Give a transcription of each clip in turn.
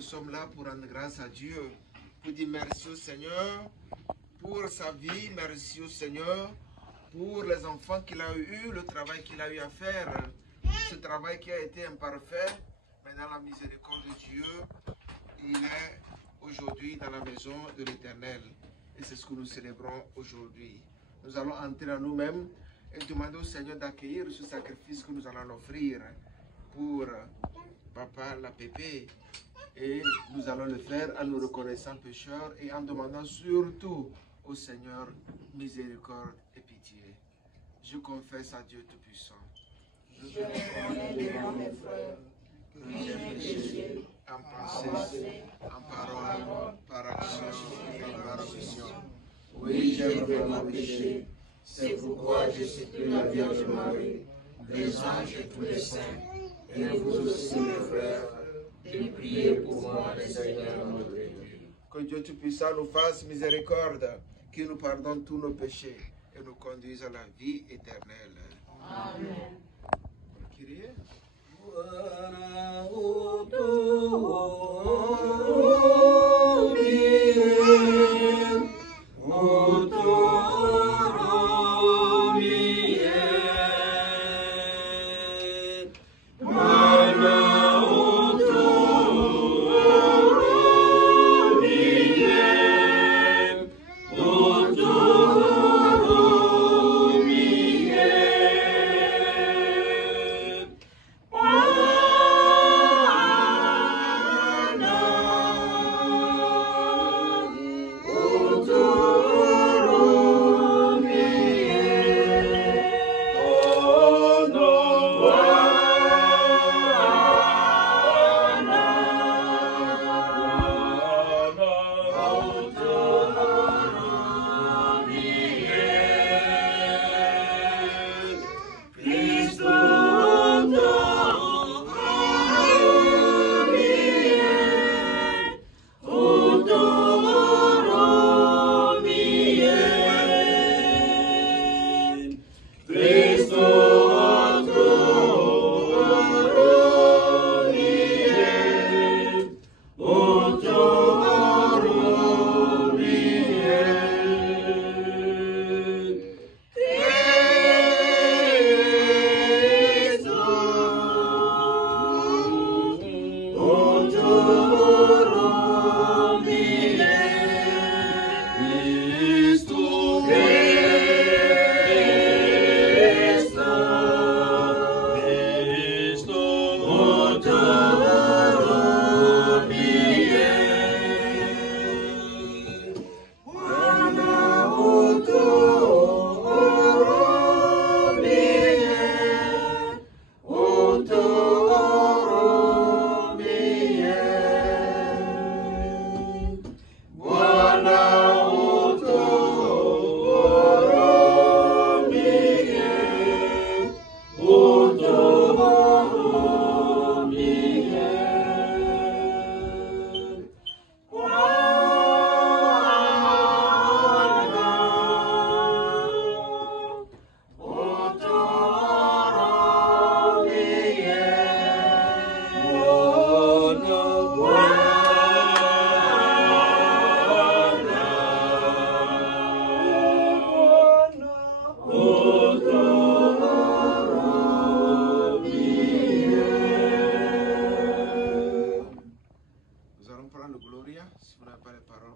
Nous sommes là pour rendre grâce à Dieu, pour dire merci au Seigneur pour sa vie, merci au Seigneur pour les enfants qu'il a eu, le travail qu'il a eu à faire, ce travail qui a été imparfait, mais dans la miséricorde de Dieu, il est aujourd'hui dans la maison de l'Éternel. Et c'est ce que nous célébrons aujourd'hui. Nous allons entrer en nous-mêmes et demander au Seigneur d'accueillir ce sacrifice que nous allons l'offrir pour Papa la Pépé. Et nous allons le faire en nous reconnaissant pécheurs et en demandant surtout au Seigneur miséricorde et pitié. Je confesse à Dieu Tout-Puissant. Je reconnais devant mes frères que j'ai péché en pensée, en parole, par action et par omission. Oui, j'ai vraiment péché. C'est pourquoi je supplie la Vierge Marie, les anges et tous les saints, et vous aussi mes frères, de prier pour moi, le Seigneur notre Dieu. Que Dieu Tout-Puissant nous fasse miséricorde, qu'il nous pardonne tous nos péchés et nous conduise à la vie éternelle. Amen. Kyrie. Oh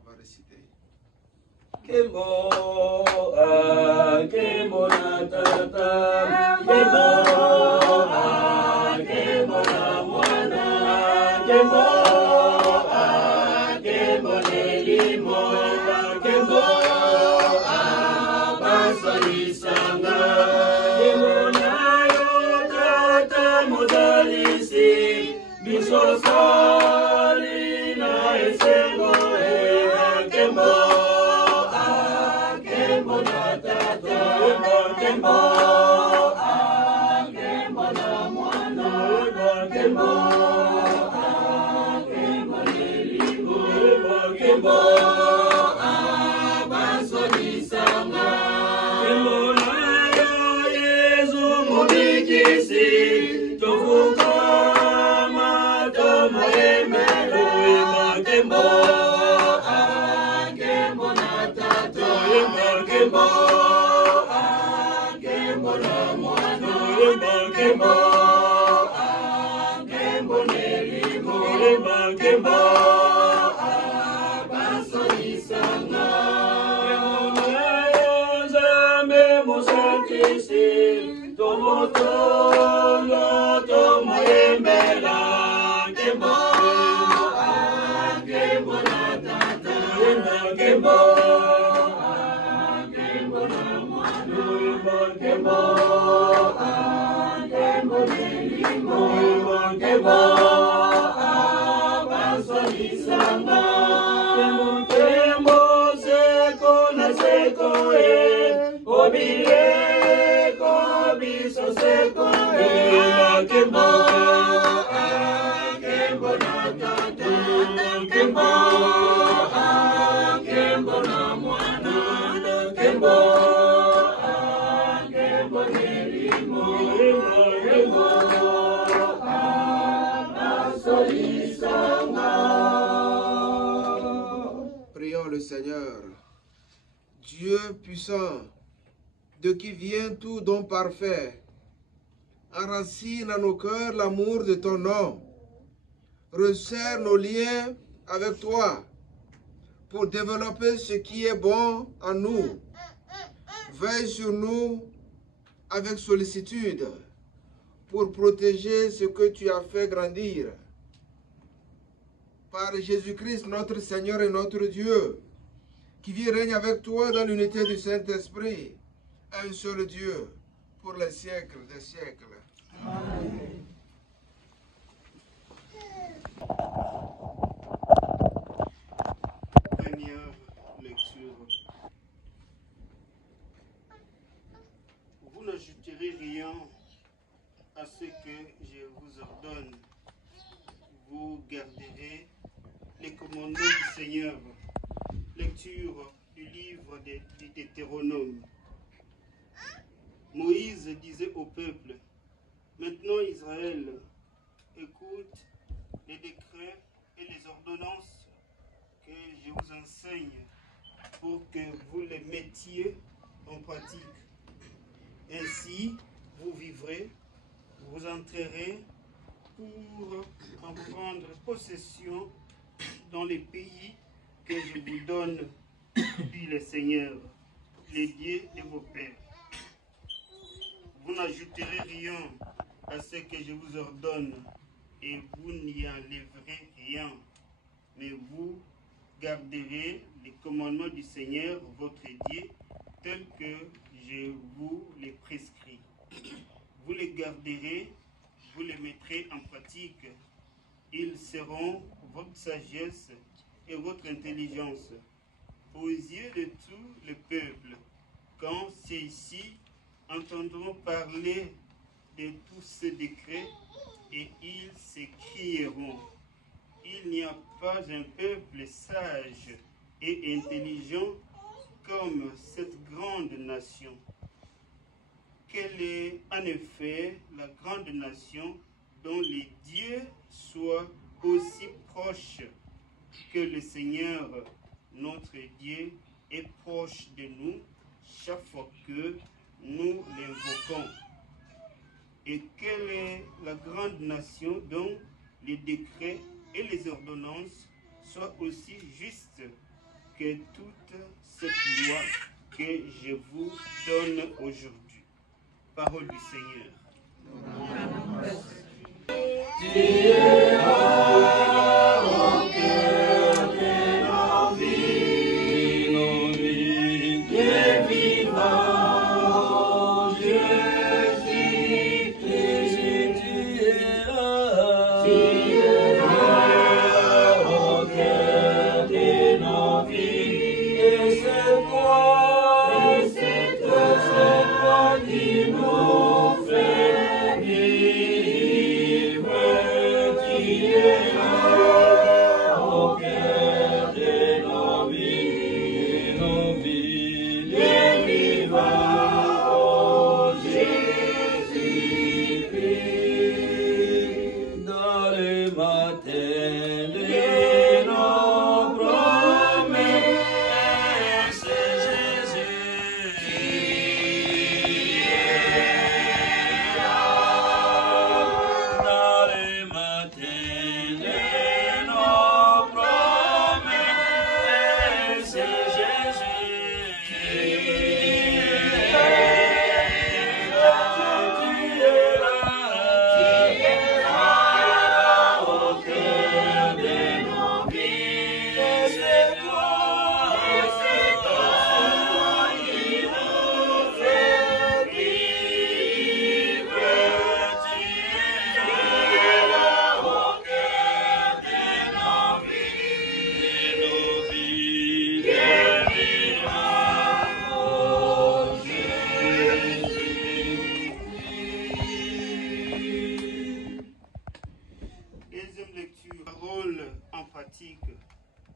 va réciter. Kembo, Kembo na tata, Kembo, Kembo na mwana, Kembo, Kembo nelimo, Kembo, basolisanga, Kembo na yo tata mozalisi, bisosali na esengo, Kembo. Kembo, Kembo na mwana, Kembo, Kembo nelimo, Kembo, basolisanga, Kembo na yo Yesu mubikisi, tofukama tomoemelo, Kembo, Kembo na tata, Kembo. Kembo, Kembo nelimo, Kembo, basolisanga, Kembo Nzambe mosakisi, tomotono tomoyembela, Kembo, Kembo na tata, Kembo, Kembo na mwana, Kembo. Kembo, basolisanga, Kembo seko na seko obile kobiso seko Kembo, Kembo na tata, Kembo, Kembo na mwana, Kembo, Kembo nelimo, Kembo. Prions le Seigneur. Dieu puissant, de qui vient tout don parfait, enracine à nos cœurs l'amour de ton nom. Resserre nos liens avec toi pour développer ce qui est bon en nous. Veille sur nous avec sollicitude pour protéger ce que tu as fait grandir. Par Jésus-Christ, notre Seigneur et notre Dieu, qui vit et règne avec toi dans l'unité du Saint-Esprit, un seul Dieu, pour les siècles des siècles. Amen. Première lecture. Vous n'ajouterez rien à ce que je vous ordonne. Vous garderez les commandements du Seigneur. Lecture du livre du Deutéronome. Moïse disait au peuple, maintenant Israël, écoute les décrets et les ordonnances que je vous enseigne pour que vous les mettiez en pratique. Ainsi, vous vivrez, vous entrerez pour en prendre possession dans les pays que je vous donne, dit le Seigneur, les dieux de vos pères. Vous n'ajouterez rien à ce que je vous ordonne, et vous n'y enlèverez rien, mais vous garderez les commandements du Seigneur, votre Dieu, tels que je vous les prescris. Vous les garderez, vous les mettrez en pratique. Ils seront votre sagesse et votre intelligence aux yeux de tout le peuple, quand ceux-ci entendront parler de tous ces décrets, et ils s'écrieront. Il n'y a pas un peuple sage et intelligent comme cette grande nation. Quelle est en effet la grande nation dont les dieux soient aussi proches que le Seigneur, notre Dieu, est proche de nous chaque fois que nous l'invoquons? Et quelle est la grande nation dont les décrets et les ordonnances soient aussi justes que toute cette loi que je vous donne aujourd'hui. Parole du Seigneur.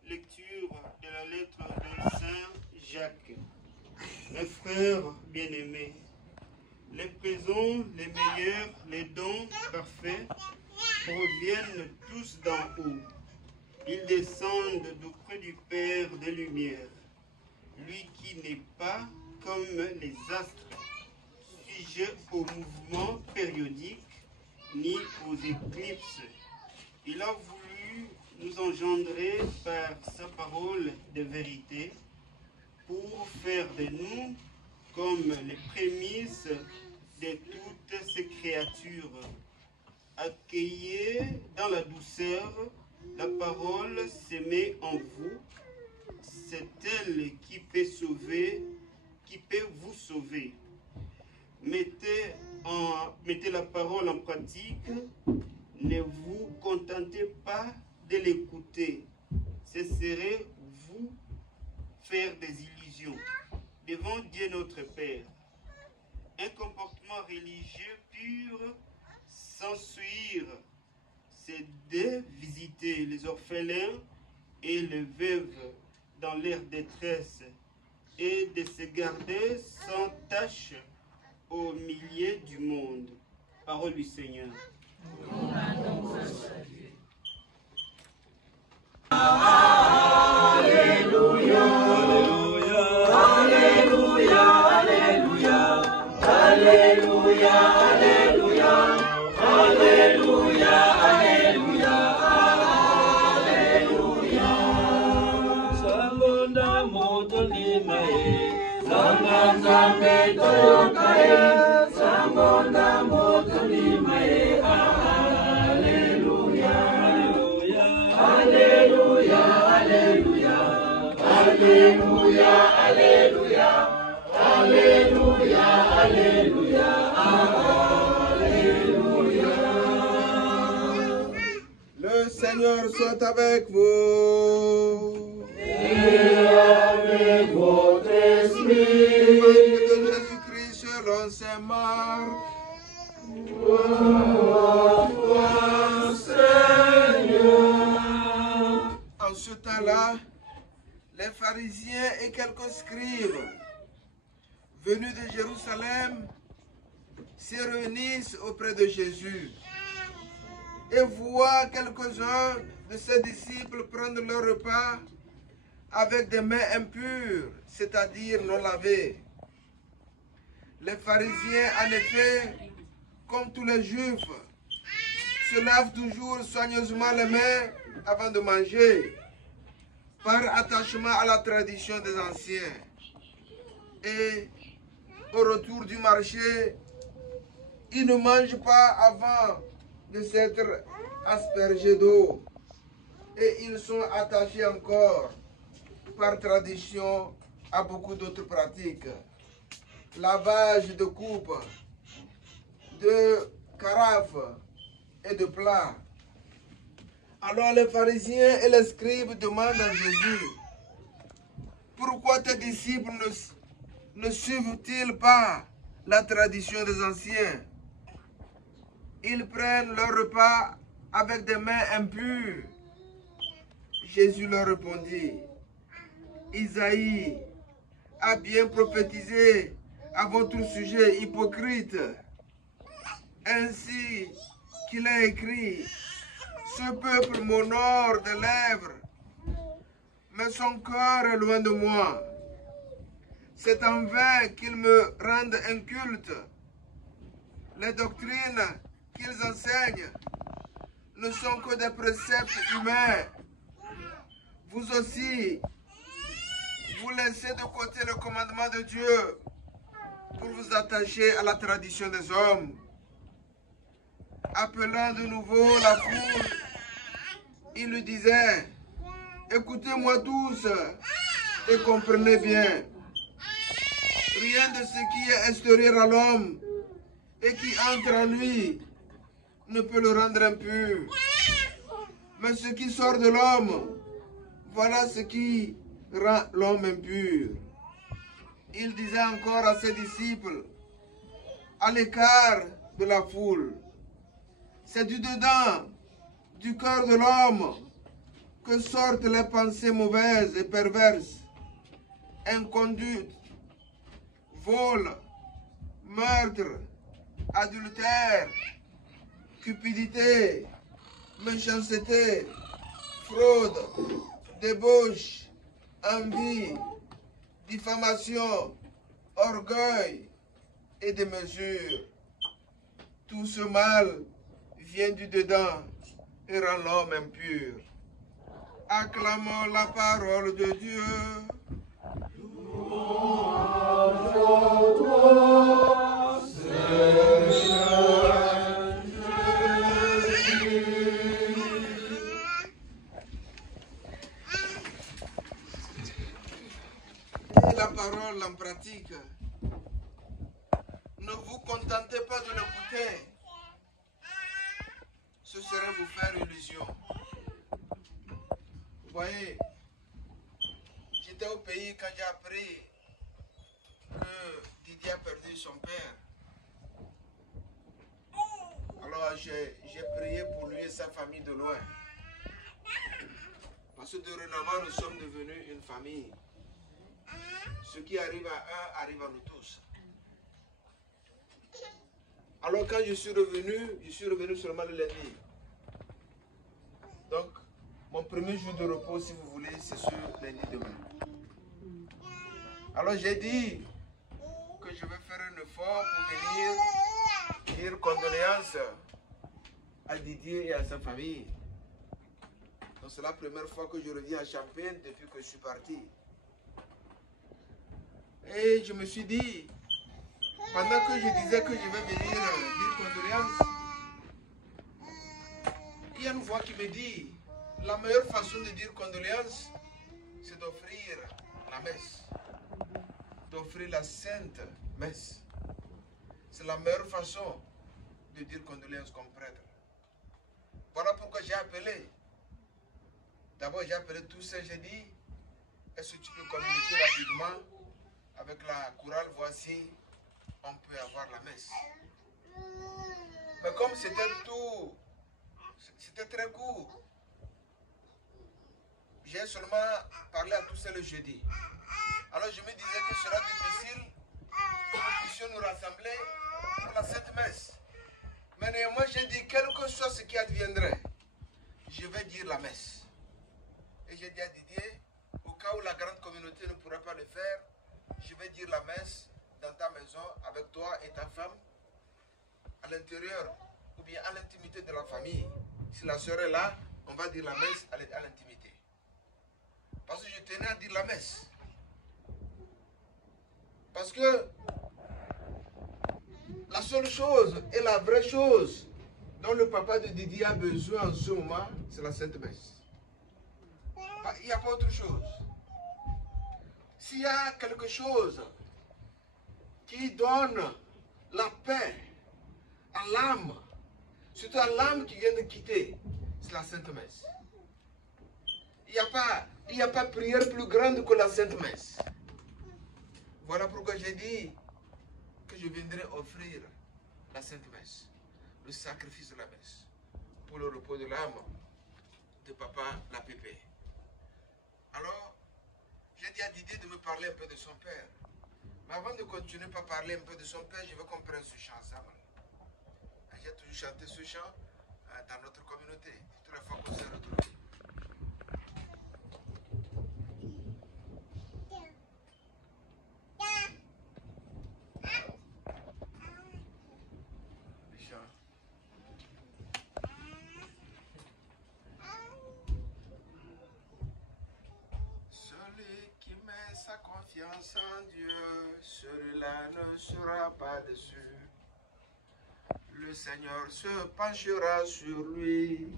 Lecture de la lettre de Saint Jacques. Mes frères bien-aimés, les présents, les meilleurs, les dons parfaits proviennent tous d'en haut. Ils descendent d'auprès du Père des Lumières, lui qui n'est pas comme les astres, sujet au mouvement périodique, ni aux éclipses. Il a voulu nous engendrer par sa parole de vérité pour faire de nous comme les prémices de toutes ces créatures. Accueillez dans la douceur la parole semée en vous. C'est elle qui peut sauver, qui peut vous sauver. Mettez la parole en pratique. Ne vous contentez pas de l'écouter. Ce serait vous faire des illusions devant Dieu notre Père. Un comportement religieux pur, s'ensuivre, c'est de visiter les orphelins et les veuves dans leur détresse et de se garder sans tâche au milieu du monde. Parole du Seigneur. Alléluia, Alléluia, Alléluia, Alléluia, Alléluia, Alléluia, Alléluia, Alléluia, Alléluia. Sangonda moto ni mai, sangonda meto kai, sangonda moto ni mai. Alléluia, Alléluia, Alléluia, Alléluia, Alléluia, Alléluia, Alléluia. Le Seigneur soit avec vous. Et avec votre esprit. Évangile de Jésus-Christ selon saint Marc. En ce temps-là, les pharisiens et quelques scribes venus de Jérusalem se réunissent auprès de Jésus et voient quelques-uns de ses disciples prendre leur repas avec des mains impures, c'est-à-dire non lavées. Les pharisiens, en effet, comme tous les juifs, se lavent toujours soigneusement les mains avant de manger. par attachement à la tradition des anciens. Et au retour du marché, ils ne mangent pas avant de s'être aspergés d'eau. Et ils sont attachés encore par tradition à beaucoup d'autres pratiques. Lavage de coupes, de carafes et de plats. Alors les pharisiens et les scribes demandent à Jésus, pourquoi tes disciples ne suivent-ils pas la tradition des anciens? Ils prennent leur repas avec des mains impures. Jésus leur répondit, Isaïe a bien prophétisé à votre sujet hypocrite, ainsi qu'il a écrit, ce peuple m'honore des lèvres, mais son cœur est loin de moi. C'est en vain qu'ils me rendent inculte. Les doctrines qu'ils enseignent ne sont que des préceptes humains. Vous aussi, vous laissez de côté le commandement de Dieu pour vous attacher à la tradition des hommes. Appelant de nouveau la foule, il lui disait, écoutez-moi tous et comprenez bien. Rien de ce qui est extérieur à l'homme et qui entre en lui ne peut le rendre impur. Mais ce qui sort de l'homme, voilà ce qui rend l'homme impur. Il disait encore à ses disciples, à l'écart de la foule, c'est du dedans, du cœur de l'homme, que sortent les pensées mauvaises et perverses, inconduites, vol, meurtre, adultère, cupidité, méchanceté, fraude, débauche, envie, diffamation, orgueil et démesure. Tout ce mal vient du dedans et rend l'homme impur. Acclamons la parole de Dieu. Et la parole en pratique. Ne vous contentez pas de l'écouter. Ce serait vous faire illusion. Vous voyez, j'étais au pays quand j'ai appris que Didier a perdu son père. Alors j'ai prié pour lui et sa famille de loin. Parce que dorénavant nous sommes devenus une famille. Ce qui arrive à un arrive à nous tous. Alors quand je suis revenu seulement le lundi. Donc, mon premier jour de repos, si vous voulez, c'est ce lundi demain. Alors j'ai dit que je vais faire un effort pour venir dire condoléances à Didier et à sa famille. Donc c'est la première fois que je reviens à Champagne depuis que je suis parti. Et je me suis dit, pendant que je disais que je vais venir dire condoléances, il y a une voix qui me dit, la meilleure façon de dire condoléances, c'est d'offrir la messe, d'offrir la sainte messe. C'est la meilleure façon de dire condoléances comme prêtre. Voilà pourquoi j'ai appelé. D'abord, j'ai appelé tous ces jeudis. Est-ce que tu peux communiquer rapidement avec la chorale? Voici, on peut avoir la messe. Mais comme c'était très court, j'ai seulement parlé à tous ces le jeudi. Alors je me disais que ce sera difficile que nous puissions nous rassembler pour la Sainte Messe. Mais néanmoins, j'ai dit, quel que soit ce qui adviendrait, je vais dire la messe. Et j'ai dit à Didier, au cas où la grande communauté ne pourra pas le faire, je vais dire la messe dans ta maison avec toi et ta femme, à l'intérieur, ou bien à l'intimité de la famille. Si la sœur est là, on va dire la messe à l'intimité. Parce que je tenais à dire la messe. Parce que la seule chose et la vraie chose dont le papa de Didier a besoin en ce moment, c'est la Sainte Messe. Il n'y a pas autre chose. S'il y a quelque chose qui donne la paix à l'âme, surtout à l'âme qui vient de quitter, c'est la Sainte Messe. Il n'y a pas prière plus grande que la Sainte Messe. Voilà pourquoi j'ai dit que je viendrai offrir la Sainte Messe, le sacrifice de la messe, pour le repos de l'âme de papa la pépé. Alors, j'ai dit à Didier de me parler un peu de son père. Mais avant de continuer par parler un peu de son père, je veux qu'on prenne ce chant ensemble. J'ai toujours chanté ce chant dans notre communauté, toute la fois qu'on s'est retrouvés. Confiance en Dieu, celui-là ne sera pas déçu. Le Seigneur se penchera sur lui,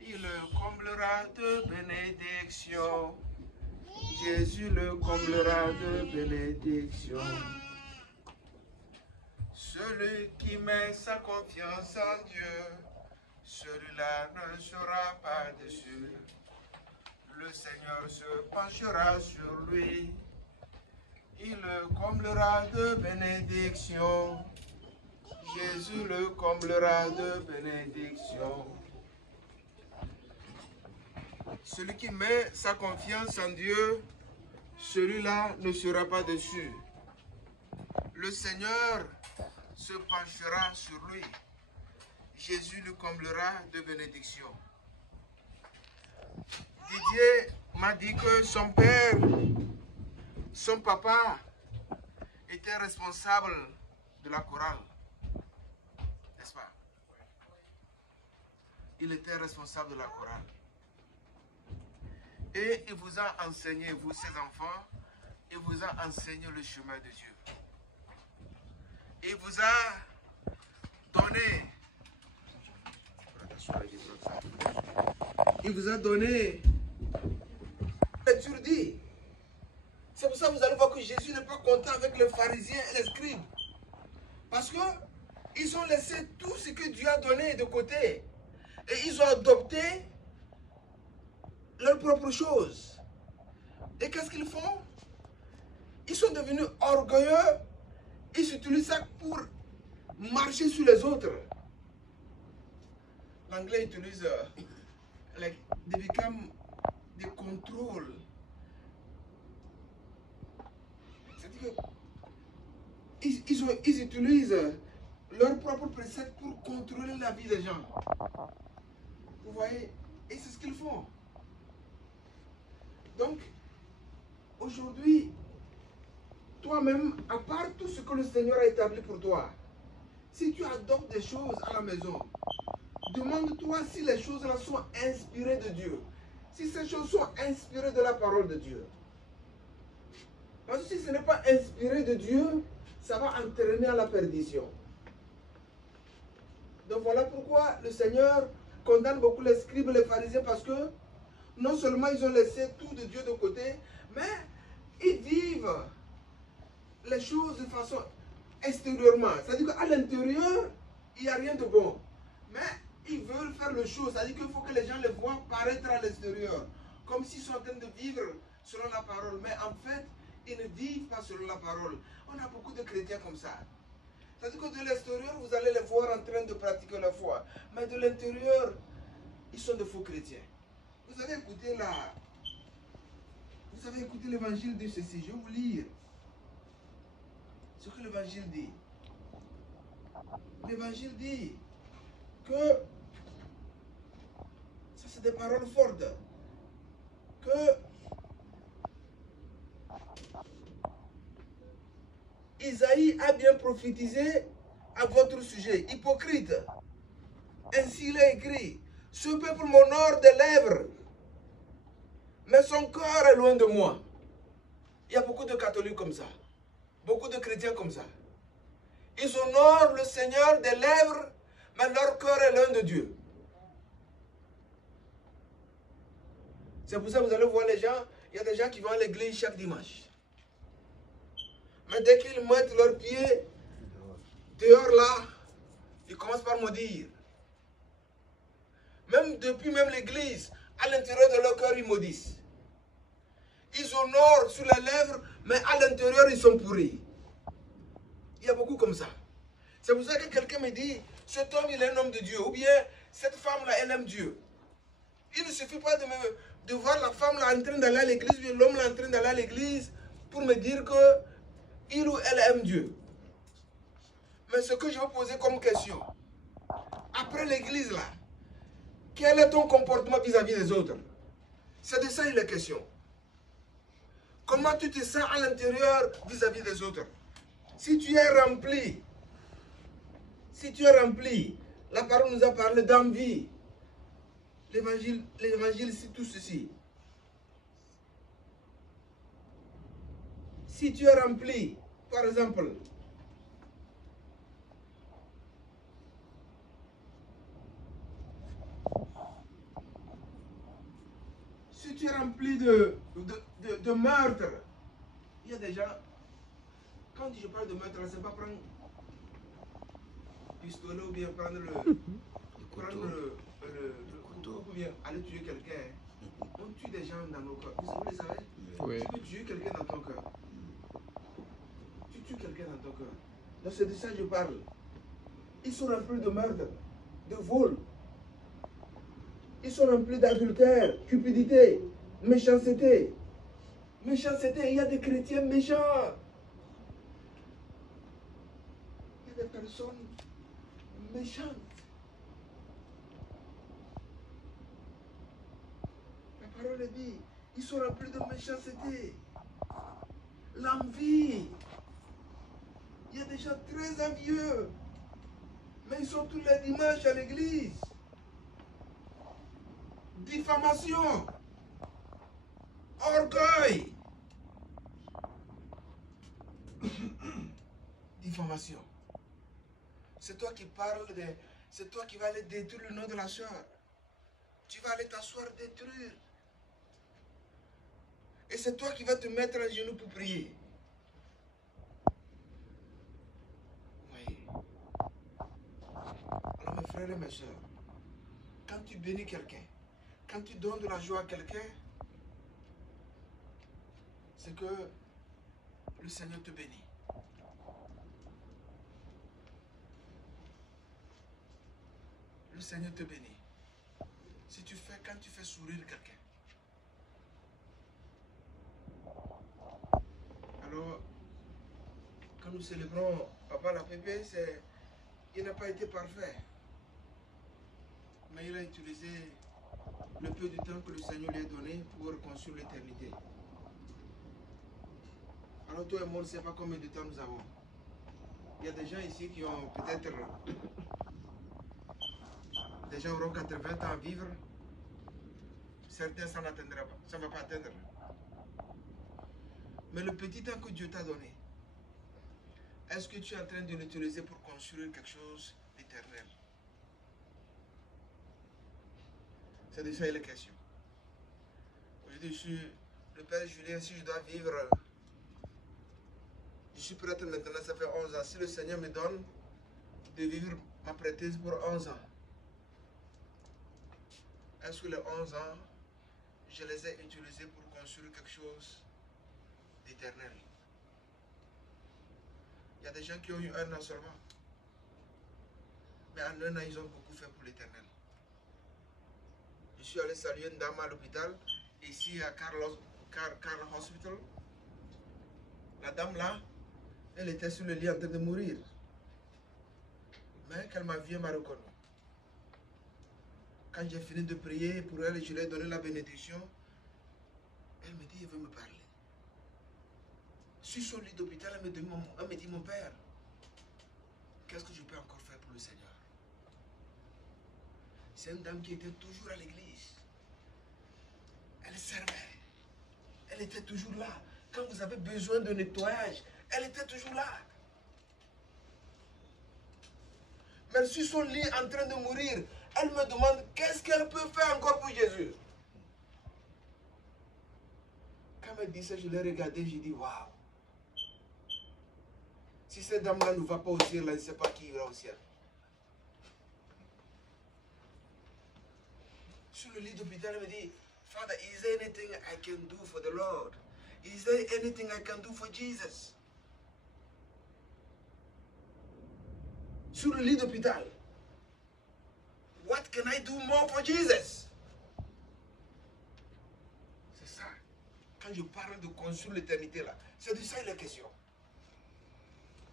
il le comblera de bénédictions. Jésus le comblera de bénédictions. Celui qui met sa confiance en Dieu, celui-là ne sera pas déçu. Le Seigneur se penchera sur lui, il le comblera de bénédictions. Jésus le comblera de bénédictions. Celui qui met sa confiance en Dieu, celui-là ne sera pas déçu. Le Seigneur se penchera sur lui. Jésus le comblera de bénédictions. Didier m'a dit que son père, son papa, était responsable de la chorale. N'est-ce pas? Il était responsable de la chorale. Et il vous a enseigné, vous, ses enfants, il vous a enseigné le chemin de Dieu. Il vous a donné, l'écriture dit. C'est pour ça que vous allez voir que Jésus n'est pas content avec les pharisiens et les scribes. Parce que ils ont laissé tout ce que Dieu a donné de côté. Et ils ont adopté leurs propres choses. Et qu'est-ce qu'ils font? Ils sont devenus orgueilleux. Ils utilisent ça pour marcher sur les autres. L'anglais utilise they become the control. C'est-à-dire qu'ils utilisent leurs propres préceptes pour contrôler la vie des gens. Vous voyez? Et c'est ce qu'ils font. Donc, aujourd'hui, toi-même, à part tout ce que le Seigneur a établi pour toi, si tu adoptes des choses à la maison, demande-toi si les choses-là sont inspirées de Dieu. Si ces choses sont inspirées de la parole de Dieu. Parce que si ce n'est pas inspiré de Dieu, ça va entraîner à la perdition. Donc voilà pourquoi le Seigneur condamne beaucoup les scribes et les pharisiens, parce que non seulement ils ont laissé tout de Dieu de côté, mais ils vivent les choses de façon extérieurement. C'est-à-dire qu'à l'intérieur, il n'y a rien de bon. Mais ils veulent faire les choses. C'est-à-dire qu'il faut que les gens les voient paraître à l'extérieur. Comme s'ils sont en train de vivre selon la parole. Mais en fait, ils ne vivent pas selon la parole. On a beaucoup de chrétiens comme ça. C'est-à-dire que de l'extérieur, vous allez les voir en train de pratiquer la foi. Mais de l'intérieur, ils sont de faux chrétiens. Vous avez écouté l'évangile de ceci. Je vais vous lire ce que l'évangile dit. L'évangile dit que, ça c'est des paroles fortes, que Isaïe a bien prophétisé à votre sujet. Hypocrite, ainsi il est écrit: ce peuple m'honore des lèvres, Mais son cœur est loin de moi. Il y a beaucoup de catholiques comme ça. Beaucoup de chrétiens comme ça. Ils honorent le Seigneur des lèvres, mais leur cœur est loin de Dieu. C'est pour ça que vous allez voir les gens, il y a des gens qui vont à l'église chaque dimanche. Mais dès qu'ils mettent leurs pieds dehors là, ils commencent par maudire. Même depuis même l'église, à l'intérieur de leur cœur, ils maudissent. Ils honorent sur les lèvres, mais à l'intérieur, ils sont pourris. Il y a beaucoup comme ça. C'est pour ça que quelqu'un me dit, cet homme, il est un homme de Dieu. Ou bien, cette femme-là, elle aime Dieu. Il ne suffit pas de voir la femme là en train d'aller à l'église, ou l'homme là en train d'aller à l'église, pour me dire que il ou elle aime Dieu. Mais ce que je veux poser comme question, après l'église là, quel est ton comportement vis-à-vis des autres? C'est de ça il est question. Comment tu te sens à l'intérieur vis-à-vis des autres? Si tu es rempli, la parole nous a parlé d'envie. L'évangile, c'est tout ceci. Si tu es rempli, par exemple, si tu es rempli de meurtre, il y a des gens, quand je parle de meurtre, c'est pas prendre pistolet ou bien prendre le couteau ou bien aller tuer quelqu'un. On tue des gens dans nos cœurs. Vous le savez? Oui. Tu peux tuer quelqu'un dans ton cœur. Tu tues quelqu'un dans ton cœur. Donc c'est de ça que je parle. Ils sont remplis de meurtre, de vol. Ils sont remplis d'adultère, cupidité, méchanceté. Méchanceté, il y a des chrétiens méchants. Il y a des personnes méchantes. La parole dit, ils sont remplis de méchanceté. L'envie. Il y a des gens très envieux. Mais ils sont tous les dimanches à l'église. Diffamation. Orgueil. Diffamation. C'est toi qui parles de... C'est toi qui vas aller détruire le nom de la soeur. Tu vas aller t'asseoir détruire. Et c'est toi qui vas te mettre à genoux pour prier. Oui. Alors mes frères et mes soeurs, quand tu bénis quelqu'un, quand tu donnes de la joie à quelqu'un, c'est que le Seigneur te bénit. Le Seigneur te bénit. Si tu fais, quand tu fais sourire quelqu'un. Alors, quand nous célébrons Papa la Pépé, il n'a pas été parfait. Mais il a utilisé le peu de temps que le Seigneur lui a donné pour construire l'éternité. Alors toi et moi, on ne sait pas combien de temps nous avons. Il y a des gens ici qui ont peut-être... Des gens auront 80 ans à vivre. Certains, ça n'atteindra pas. Ça ne va pas atteindre. Mais le petit temps que Dieu t'a donné, est-ce que tu es en train de l'utiliser pour construire quelque chose d'éternel? C'est de ça il est question. Aujourd'hui, je suis le Père Julien, si je dois vivre, je suis prêtre maintenant, ça fait 11 ans. Si le Seigneur me donne de vivre ma prêtrise pour 11 ans, est-ce que les 11 ans, je les ai utilisés pour construire quelque chose d'éternel? Il y a des gens qui ont eu 1 an seulement. Mais en 1 an, ils ont beaucoup fait pour l'éternel. Je suis allé saluer une dame à l'hôpital, ici à Carl Hospital. La dame là, elle était sur le lit en train de mourir. Mais quand elle m'a vu, elle m'a reconnu. Quand j'ai fini de prier pour elle, je lui ai donné la bénédiction. Elle me dit, elle veut me parler. Sur son lit d'hôpital, elle me dit, mon père, qu'est-ce que je peux encore faire pour le Seigneur? C'est une dame qui était toujours à l'église. Elle servait. Elle était toujours là. Quand vous avez besoin de nettoyage, elle était toujours là. Même sur son lit en train de mourir, elle me demande qu'est-ce qu'elle peut faire encore pour Jésus. Quand elle dit ça, je l'ai regardé, j'ai dit waouh. Si cette dame-là ne va pas au ciel, là, je ne sais pas qui ira au ciel. Sur le lit d'hôpital, elle me dit, Father, is there anything I can do for the Lord? Is there anything I can do for Jesus? Sur le lit d'hôpital. What can I do more for Jesus? C'est ça. Quand je parle de construire l'éternité là, c'est de ça la question.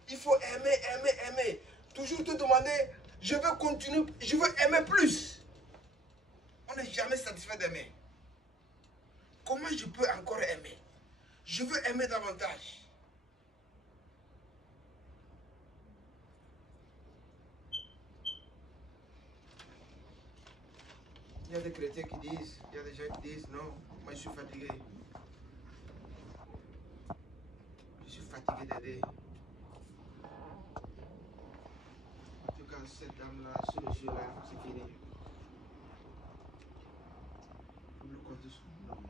Il faut aimer, aimer, aimer. Toujours te demander, je veux continuer, je veux aimer plus. On n'est jamais satisfait d'aimer. Comment je peux encore aimer? Je veux aimer davantage. Il y a des chrétiens qui disent, il y a des gens qui disent, non, moi je suis fatigué. Je suis fatigué d'aider. En tout cas, cette dame-là, ce monsieur-là, c'est fini. Pour le compte de son nom.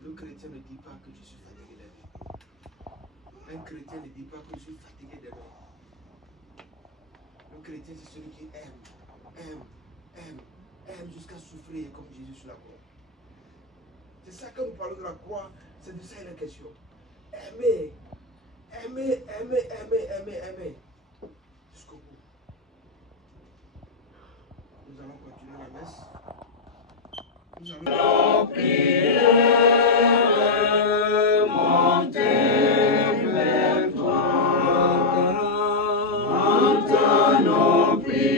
Le chrétien ne dit pas que je suis fatigué d'aider. Un chrétien ne dit pas que je suis fatigué d'aimer. Le chrétien, c'est celui qui aime jusqu'à souffrir comme Jésus sur la croix. C'est ça que nous parlons de la croix, c'est de ça la question. Aimer, aimer, aimer, aimer, aimer, aimer. Jusqu'au bout. Nous allons continuer la messe. Nous allons prier, monter vers toi. Entends nos prières.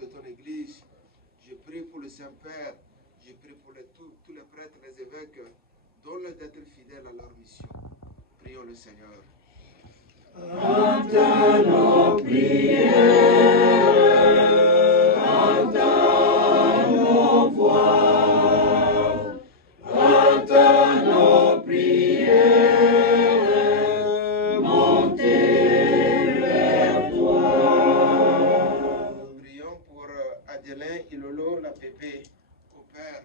De ton église, je prie pour le Saint-Père, je prie pour tous les prêtres, les évêques, donne-leur d'être fidèles à leur mission. Prions le Seigneur. Entends nos prières, entends nos voix, entends nos prières. Ilolo, la bébé, au Père,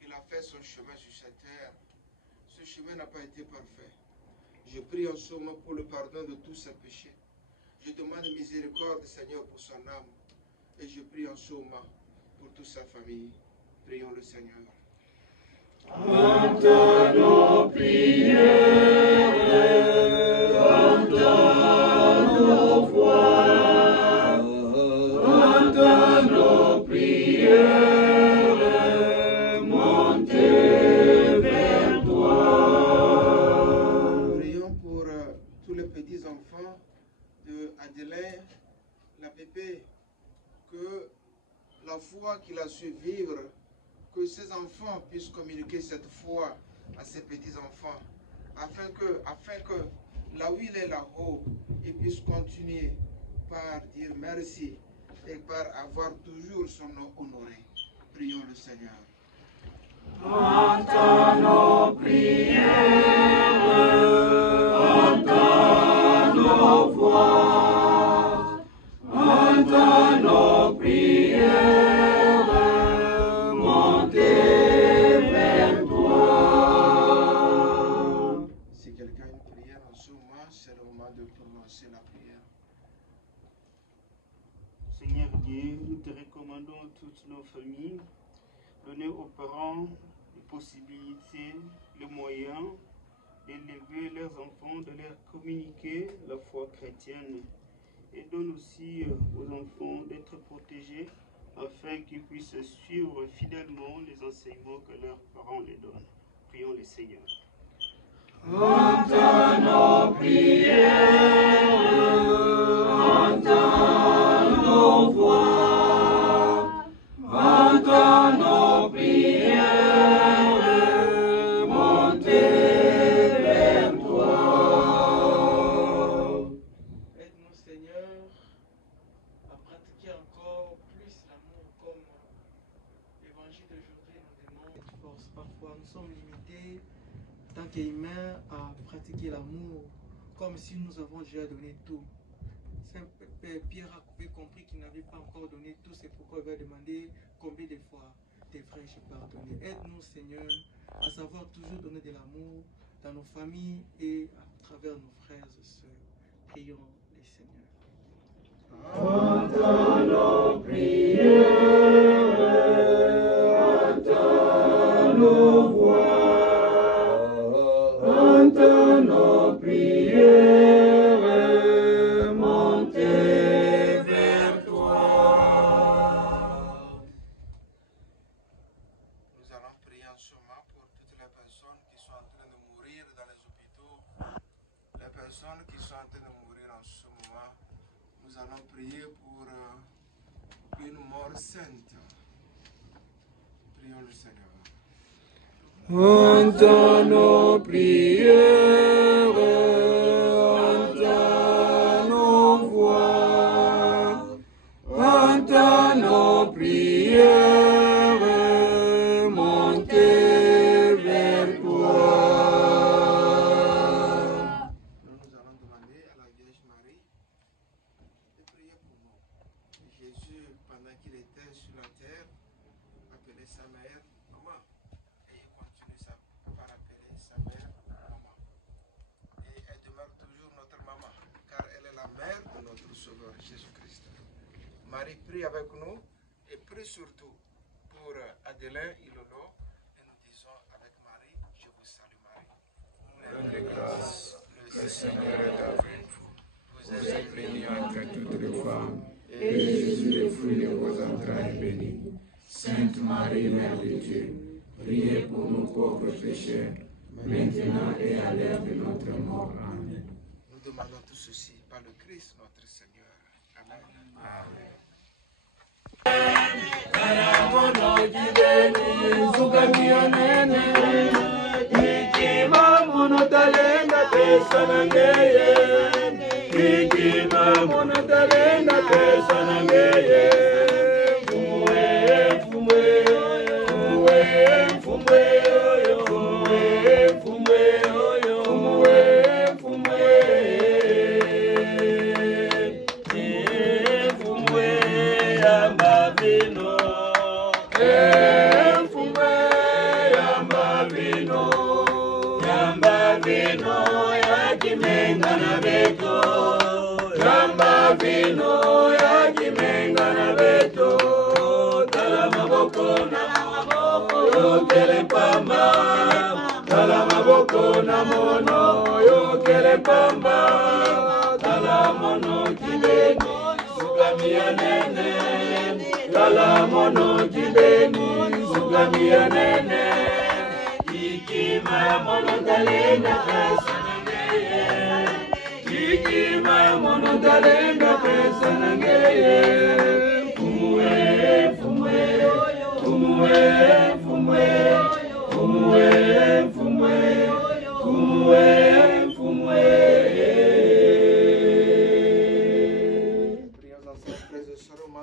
il a fait son chemin sur cette terre. Ce chemin n'a pas été parfait. Je prie en ce moment pour le pardon de tous ses péchés. Je demande miséricorde, Seigneur, pour son âme. Et je prie en ce moment pour toute sa famille. Prions le Seigneur. Entends nos prières, entends nos voix, entends nos prières, montez vers toi. Prions pour tous les petits enfants de Adelin, la pépé, que la foi qu'il a su vivre, que ces enfants puissent communiquer cette foi à ces petits enfants, afin que là où il est là-haut, il puisse continuer par dire merci et par avoir toujours son nom honoré. Prions le Seigneur. Entends nos prières, entends nos voix, entends nos prières, montez vers toi. Si quelqu'un a une prière en ce moment, c'est le moment de prononcer la prière. Seigneur Dieu, nous te recommandons toutes nos familles. Donnez aux parents les possibilités, les moyens d'élever leurs enfants, de leur communiquer la foi chrétienne. Et donne aussi aux enfants d'être protégés afin qu'ils puissent suivre fidèlement les enseignements que leurs parents les donnent. Prions le Seigneur. Entends nos prières, entends nos voix, entends nos prières. parfois. Nous sommes limités, tant qu'humains, à pratiquer l'amour, comme si nous avons déjà donné tout. Pierre avait compris qu'il n'avait pas encore donné tout, c'est pourquoi il va demander combien de fois devrais-je pardonner. Aide-nous, Seigneur, à savoir toujours donner de l'amour dans nos familles et à travers nos frères et sœurs. Prions les Seigneurs. Entends nos prières, entends nos voix, entends nos prières, monter vers toi. Nous allons prier en ce moment pour toutes les personnes qui sont en train de mourir dans les hôpitaux, les personnes qui sont en train de mourir en ce moment. Nous allons prier pour une mort sainte. Prions le Seigneur. Entends nos prières, entends nos voix, entends nos prières, monter vers toi. Nous allons demander à la Vierge Marie de prier pour nous. Jésus, pendant qu'il était sur la terre, appelait sa mère maman. Et il continue par appeler sa mère maman. Et elle demeure toujours notre maman, car elle est la mère de notre Sauveur Jésus-Christ. Marie prie avec nous et prie surtout pour Adelin et Lolo. Et nous disons avec Marie, je vous salue Marie. Pleine de grâce, le Seigneur est avec vous. Vous êtes bénie entre toutes les femmes, et Jésus, le fruit de vos entrailles, est béni. Sainte Marie, Mère de Dieu, priez pour nous pauvres pécheurs, maintenant et à l'heure de notre mort. Amen. Nous demandons tout ceci par le Christ notre Seigneur. Amen. Amen.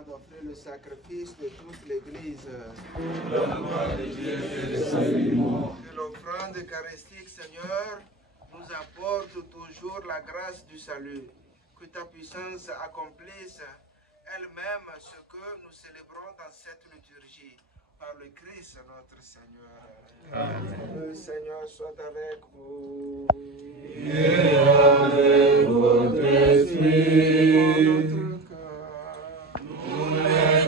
D'offrir le sacrifice de toute l'Église. Que l'offrande eucharistique, Seigneur, nous apporte toujours la grâce du salut. Que ta puissance accomplisse elle-même ce que nous célébrons dans cette liturgie. Par le Christ notre Seigneur. Amen. Le Seigneur soit avec vous. Et avec votre esprit.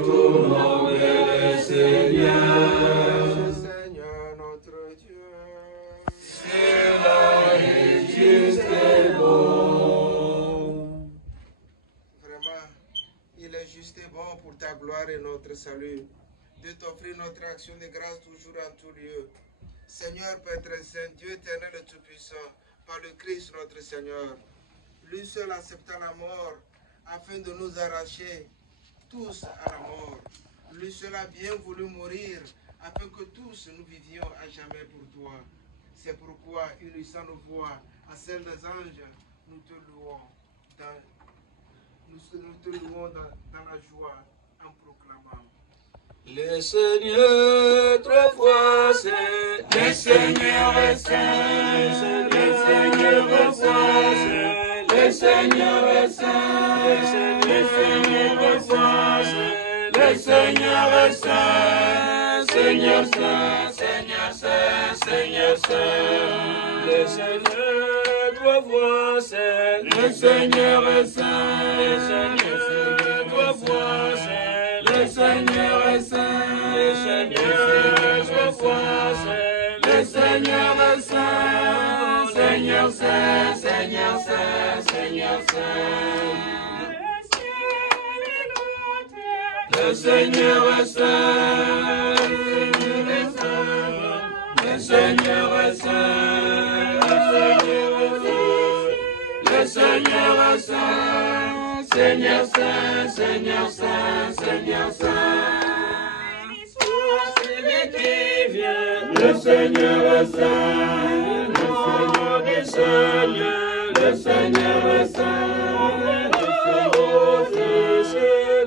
Tournons vers le Seigneur. Seigneur notre Dieu. Cela est juste et bon. Vraiment, il est juste et bon pour ta gloire et notre salut de t'offrir notre action de grâce toujours en tout lieu. Seigneur, Père très saint, Dieu éternel et tout-puissant, par le Christ notre Seigneur, lui seul acceptant la mort afin de nous arracher tous à la mort. Lui seul a bien voulu mourir afin que tous nous vivions à jamais pour toi. C'est pourquoi, unissant nos voix à celles des anges, nous te louons dans la joie en proclamant. Le Seigneur trois fois saint, le Seigneur est saint, le Seigneur est saint, le Seigneur est saint, le Seigneur est saint, le Seigneur est saint, Seigneur saint, Seigneur saint, Seigneur saint, le Seigneur trois fois saint, le Seigneur est saint, le Seigneur trois fois saint, le Seigneur est saint, le Seigneur trois fois saint, le Seigneur est saint, Seigneur saint, Seigneur saint, Seigneur saint. Le Seigneur est saint, le Seigneur est saint, le Seigneur est saint, Seigneur saint, Seigneur saint, Seigneur saint. Le Seigneur est saint, le Seigneur, le Seigneur est saint,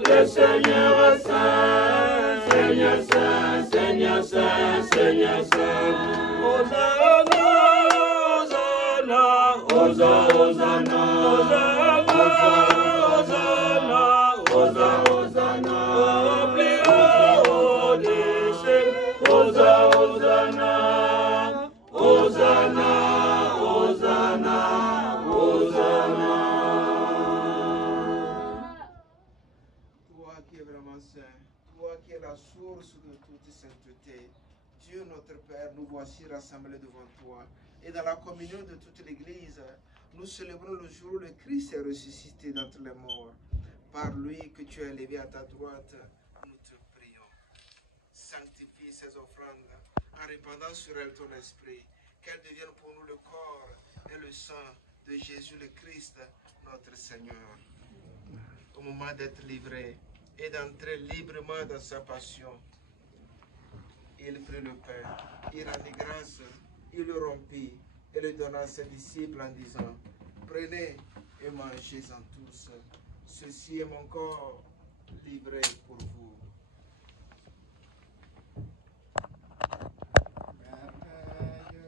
le Seigneur est saint, Seigneur saint, Seigneur saint, Seigneur saint. Hosanna, Hosanna, Hosanna, Hosanna, Hosanna, Hosanna, Hosanna, Hosanna, Hosanna, Hosanna. Toi qui es vraiment saint, toi qui es la source de toute sainteté, Dieu notre Père, nous voici rassemblés devant toi. Et dans la communion de toute l'Église, nous célébrons le jour où le Christ est ressuscité d'entre les morts. Par lui que tu as élevé à ta droite, nous te prions. Sanctifie ces offrandes en répandant sur elles ton esprit, qu'elles deviennent pour nous le corps et le sang de Jésus le Christ, notre Seigneur. Au moment d'être livré et d'entrer librement dans sa passion, il prit le pain, il rendit grâce, il le rompit et le donna à ses disciples en disant: prenez et mangez-en tous, ceci est mon corps livré pour vous. Merveilleux,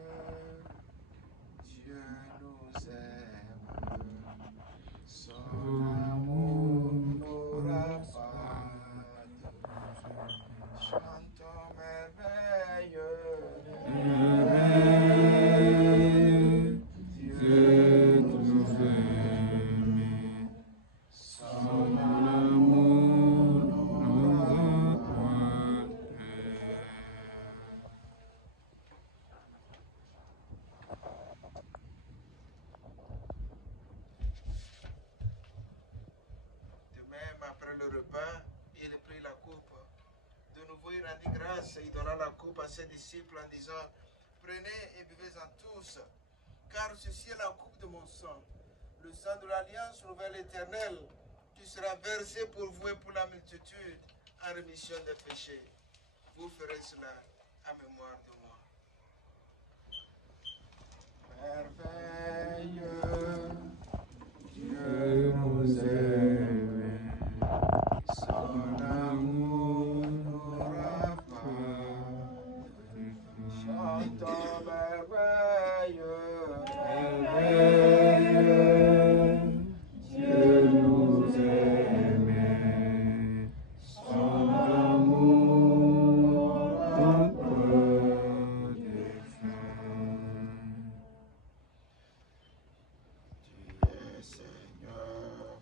Dieu nous aime, son amour n'aura pas de fin. Chantons merveilleux, merveilleux, Dieu nous aime, son amour n'aura pas de fin. De même, après le repas, il prit la coupe. De nouveau, il rendit grâce et il donna la coupe à ses disciples en disant: prenez et buvez-en tous, car ceci est la coupe de mon sang, le sang de l'alliance nouvelle éternelle, qui sera versé pour vous et pour la multitude en rémission des péchés. Vous ferez cela à mémoire de moi. Merveilleux, Dieu nous aime, son amour n'aura pas de fin. Chantons merveilleux, merveilleux, Dieu nous aime, son amour n'aura pas de fin. Tu es Seigneur,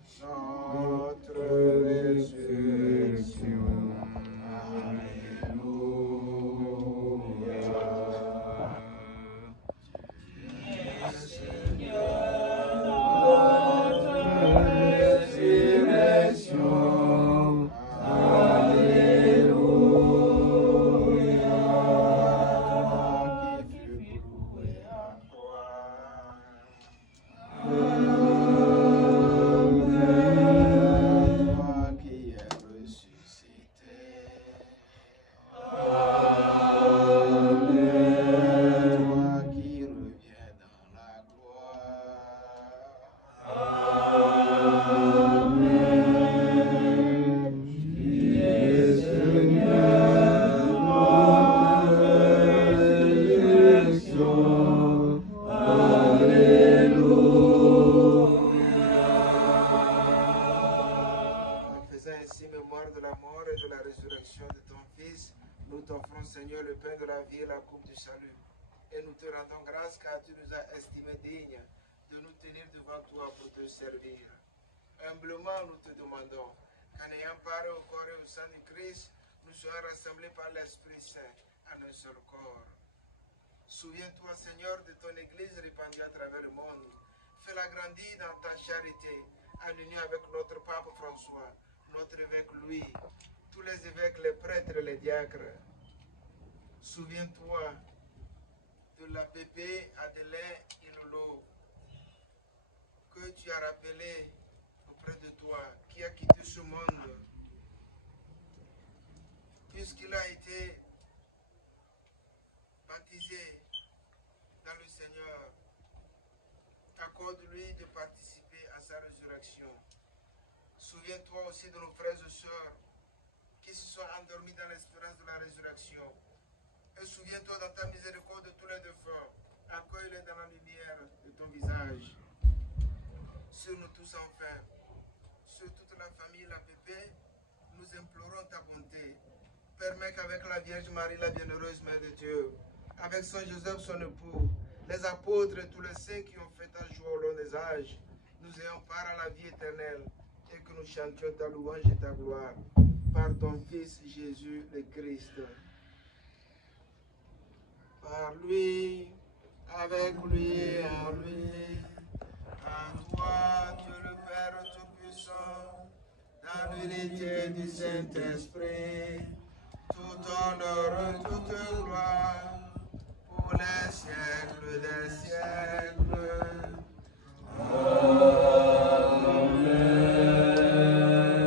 résurrection de ton Fils, nous t'offrons, Seigneur, le pain de la vie et la coupe du salut. Et nous te rendons grâce car tu nous as estimés dignes de nous tenir devant toi pour te servir. Humblement, nous te demandons qu'en ayant part au corps et au sang du Christ, nous soyons rassemblés par l'Esprit Saint en un seul corps. Souviens-toi, Seigneur, de ton Église répandue à travers le monde. Fais-la grandir dans ta charité, en union avec notre pape François, notre évêque Louis, tous les évêques, les prêtres et les diacres. Souviens-toi de la bébé Adélin Ilolo, que tu as rappelé auprès de toi, qui a quitté ce monde, puisqu'il a été baptisé dans le Seigneur. Accorde-lui de participer à sa résurrection. Souviens-toi aussi de nos frères et sœurs qui se sont endormis dans l'espérance de la résurrection. Et souviens-toi dans ta miséricorde de tous les défunts. Accueille-les dans la lumière de ton visage. Sur nous tous enfin, sur toute la famille, la pépé, nous implorons ta bonté. Permets qu'avec la Vierge Marie, la bienheureuse Mère de Dieu, avec Saint Joseph, son époux, les apôtres et tous les saints qui ont fait ta joie au long des âges, nous ayons part à la vie éternelle et que nous chantions ta louange et ta gloire par ton Fils Jésus le Christ. Par lui, avec lui et en lui, en toi, Dieu le Père Tout-Puissant, dans l'unité du Saint-Esprit, tout honneur, toute gloire, pour les siècles des siècles.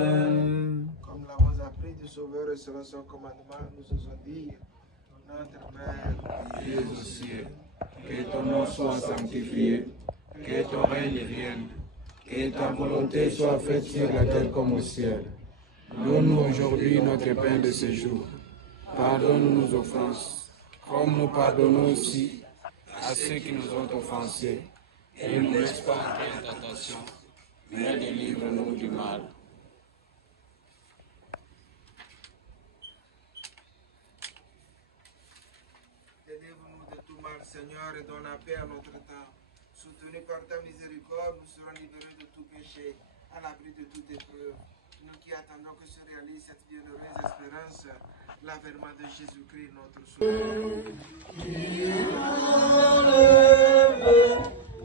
Amen. Comme nous l'avons appris du Sauveur et selon son commandement, nous osons dire, notre Père, qui es au ciel, que ton nom soit sanctifié, que ton règne vienne, que ta volonté soit faite sur la terre comme au ciel. Donne-nous aujourd'hui notre pain de ce jour. Pardonne nos offenses, comme nous pardonnons aussi à ceux qui nous ont offensés. Et ne nous laisse pas entrer en tentation, mais délivre-nous du mal. Délivre-nous de tout mal, Seigneur, et donne la paix à notre temps. Soutenus par ta miséricorde, nous serons libérés de tout péché, à l'abri de toute épreuve. Nous qui attendons que se réalise cette bienheureuse espérance, l'avènement de Jésus-Christ, notre Sauveur.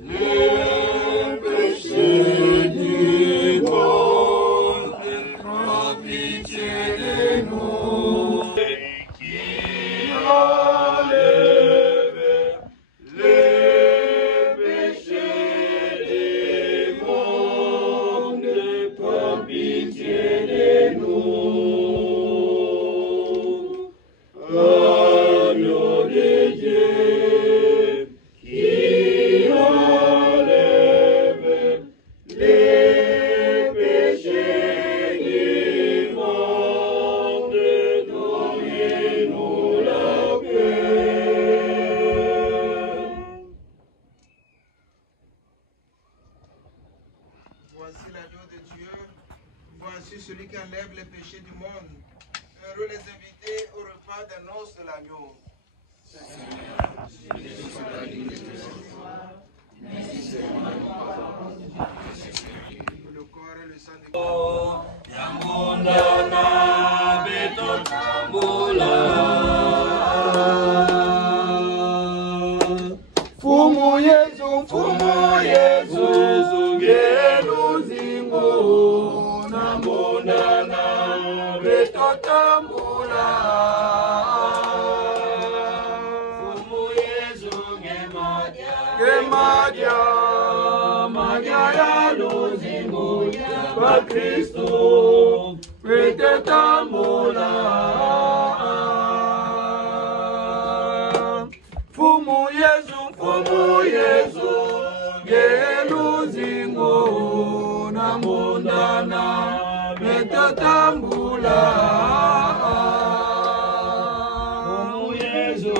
Les péchés du monde, prends pitié de nous. Qui enlève les péchés du monde, prends pitié de nous. Agneau de Dieu, qui enlève les péchés du monde, donnez-nous la paix. Voici l'agneau de Dieu, voici celui qui enlève les péchés du monde. Heureux les invités au repas des noces de l'agneau. Le corps et le sang du Yamundana betotambula Fumu Yesu zungelu zingu Namundana betotambula Fumu Yesu gemadia Madia ya luzingu Kwa Kristo betotambula Fumu Yesu geluzingu Namundana betotambula Fumu Yesu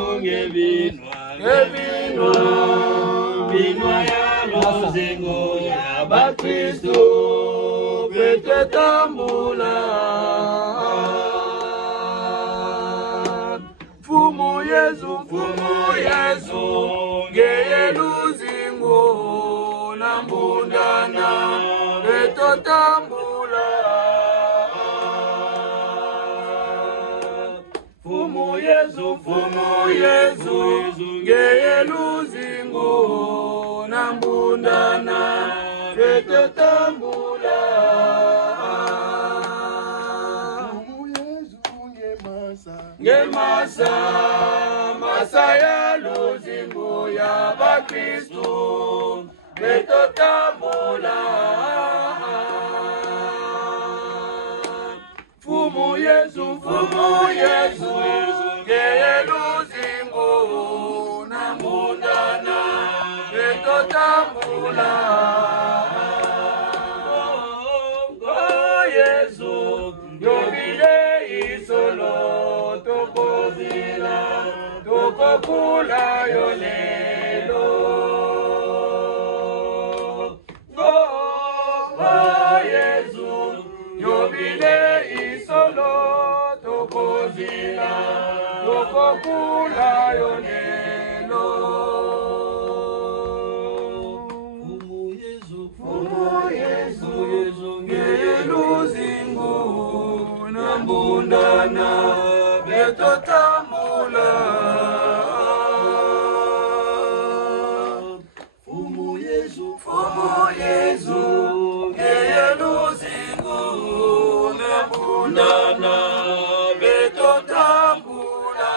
binwa ya luzingu ya bakristo betotambula Yesu, Fumu Yesu, ngeyeluzingo nambundana betotambula. Fumu Yesu, ngeyeluzingo nambundana betotambula. Ngemasa masaya luzingo ya bakristu betotambula. Fumu Yesu, ngeye luzingo namundana betotambula. Oh Yesu, yobile isolo tokozila tokokula yolelo. Oh Yesu, yobile isolo tokozila tokokula yolelo. Fumu Yesu, ngeye luzingo nambundana betotambula. Fumu Yesu, ngeye luzingo nambundana betotambula.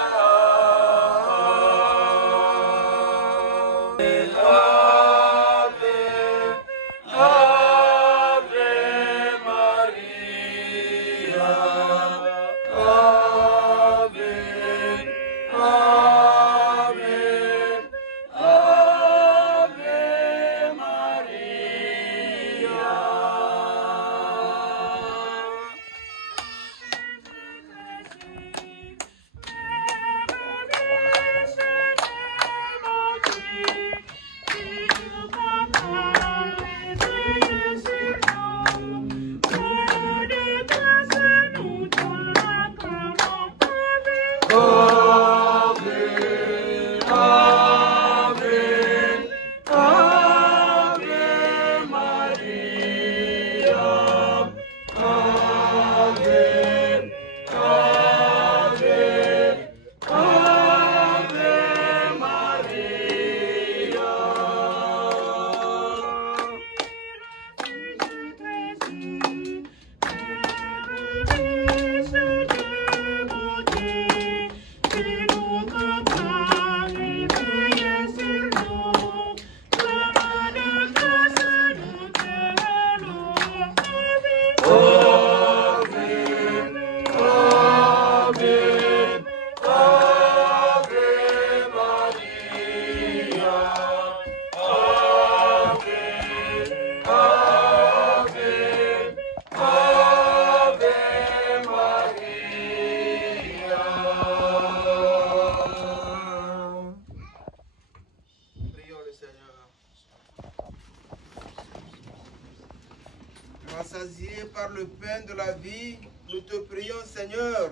Rassasié par le pain de la vie, nous te prions, Seigneur,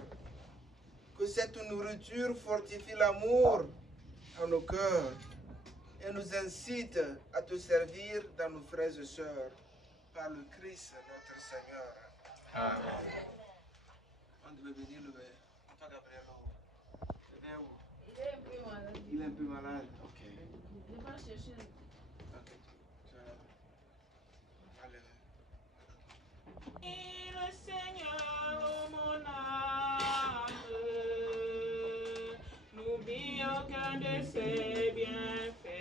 que cette nourriture fortifie l'amour en nos cœurs et nous incite à te servir dans nos frères et sœurs, par le Christ notre Seigneur. Amen. On devait bénir le Papa Gabriel. Il est un peu malade. Ok. Il va chercher. Ok. Allez. Le Seigneur, oh mon âme, n'oublie aucun de ses bienfaits.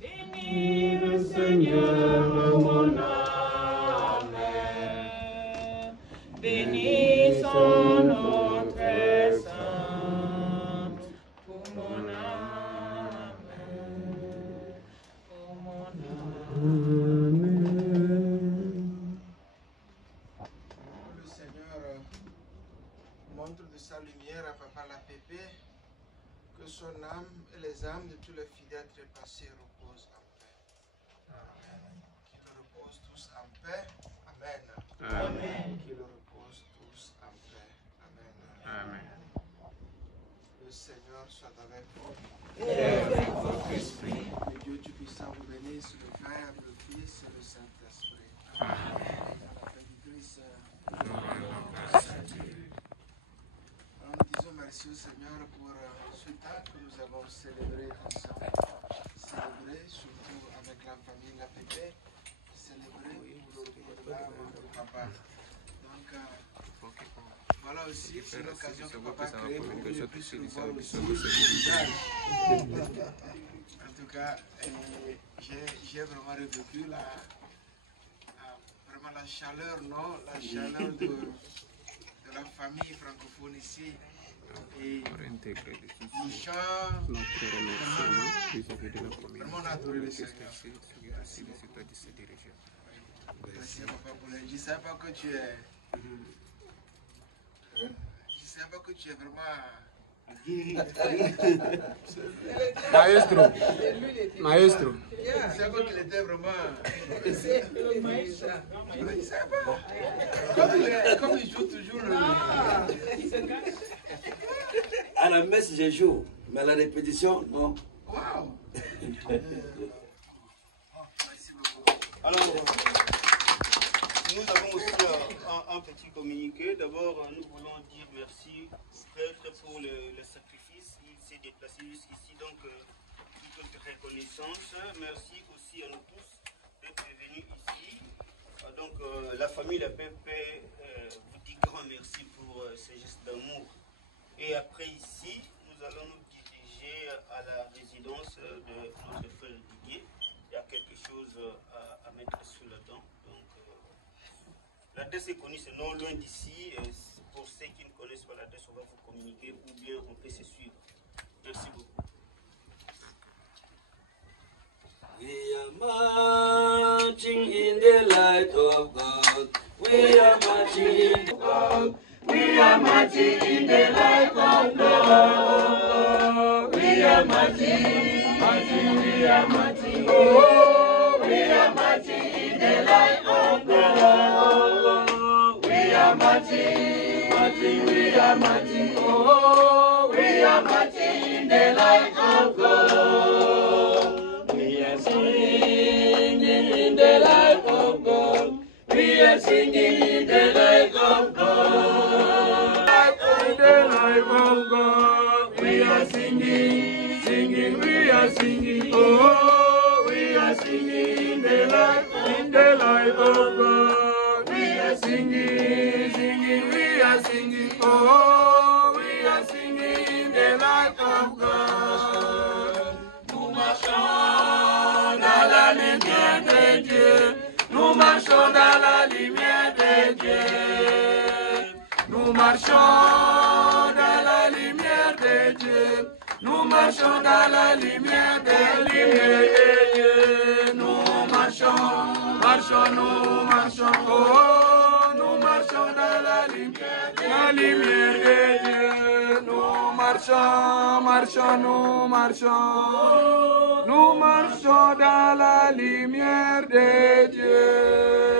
Bénis le Seigneur, oh mon âme, bénis son nom très saint, oh mon âme, oh mon âme. Le Seigneur montre de sa lumière à Papa la Pépé, que son âme et les âmes de tous les fidèles trépassés reposent en paix. Amen. Qu'ils reposent tous en paix. Amen. Amen. Qu'ils reposent tous en paix. Amen. Amen. soit avec vous. Et avec votre esprit. Que Dieu Tout-Puissant vous bénisse, le Père, le Fils et le Saint-Esprit. Amen. La bénédiction. Nous rendons grâce à Dieu. Nous disons merci au Seigneur pour ce temps que nous avons célébré ensemble. Célébré surtout avec la famille La Pépé. Célébré pour le papa. Donc, voilà aussi, c'est l'occasion que papa a créée pour que je puisse le voir aussi. En tout cas, j'ai vraiment revécu vraiment la chaleur, non? La chaleur de la famille francophone ici. Et nous chants, vraiment on a adoré le Seigneur. Merci papa pour le. Je ne savais pas que tu es. Je ne savais pas que tu es vraiment. Maestro. Maestro. Je ne savais pas qu'il était vraiment. Je ne savais pas. Comme il joue toujours le. À la messe, je joue, mais à la répétition, non. Waouh! Alors, nous avons aussi un petit communiqué. D'abord, nous voulons dire merci au prêtre pour le sacrifice. Il s'est déplacé jusqu'ici, donc toute notre reconnaissance. Merci aussi à nous tous d'être venus ici. Donc, la famille La Pépé vous dit grand merci pour ce geste d'amour. Et après ici, nous allons nous diriger à la résidence de notre frère Didier. Il y a quelque chose à mettre sous la dent. Donc, l'adresse est connue, c'est non loin d'ici. Pour ceux qui ne connaissent pas l'adresse, on va vous communiquer ou bien on peut se suivre. Merci beaucoup. We are marching in the light of God. We are marching in God. We are marching in the light of God. We are marching, marching, we are marching. Oh, we are marching in the light of God. We are marching, marching, we are marching. Oh, we are marching in the light of God. We are singing in the light of God. We are singing in the light of God. In the light of God. We are singing, singing, we are singing. Oh, we are singing in the light of God. We are singing, singing, we are singing. Oh, we are singing in the light of God. Nous marchons dans la lumière de Dieu. Nous marchons dans la lumière de Dieu. Nous marchons dans la lumière de Dieu. Nous marchons dans la lumière de Dieu. Nous marchons, marchons, nous marchons. Oh, nous marchons dans la lumière de Dieu. Nous marchons, marchons, nous marchons. Nous marchons dans la lumière de Dieu.